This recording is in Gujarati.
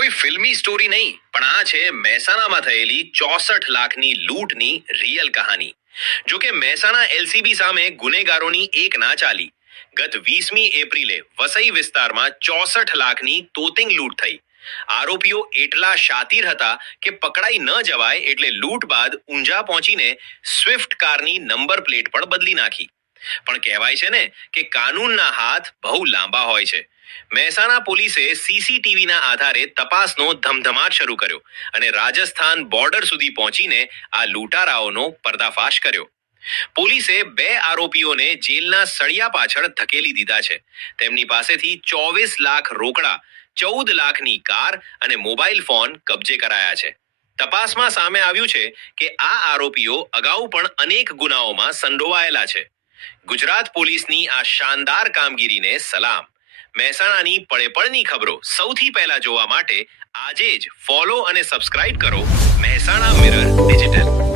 કોઈ ફિલ્મી સ્ટોરી નહીં, પણ આ છે મહેસાણામાં થયેલી 64 લાખની લૂંટની રિયલ કહાની. જો કે મહેસાણા એલસીબી સામે ગુનેગારોની એક ના ચાલી. ગત 20મી એપ્રિલે વસઈ વિસ્તારમાં 64 લાખની તોતિંગ લૂંટ થઈ. આરોપીઓ એટલા શાતીર હતા કે પકડાઈ ન જવાય એટલે લૂંટ બાદ ઊંઝા પહોંચીને સ્વિફ્ટ કારની નંબર પ્લેટ પણ બદલી નાખી. પણ કહેવાય છે ને કે કાનૂનના હાથ બહુ લાંબા હોય છે. મહેસાણા પોલીસે સીસીટીવીના આધારે તપાસનો ધમધમાટ શરૂ કર્યો અને રાજસ્થાન બોર્ડર સુધી પહોંચીને આ લૂંટારાઓનો પર્દાફાશ કર્યો. પોલીસે 2 આરોપીઓને જેલના સળિયા પાછળ ધકેલી દીધા છે. તેમની પાસેથી 24 લાખ રોકડા, 14 લાખની કાર અને મોબાઈલ ફોન કબજે કરાયા છે. તપાસમાં સામે આવ્યું છે કે આ આરોપીઓ અગાઉ પણ અનેક ગુનાઓમાં સંડોવાયેલા છે. ગુજરાત પોલીસની આ શાનદાર કામગીરીને સલામ. મહેસાણાની પળેપળની ખબરો સૌથી પહેલા જોવા માટે આજે જ ફોલો અને સબસ્ક્રાઇબ કરો મહેસાણા મિરર ડિજિટલ.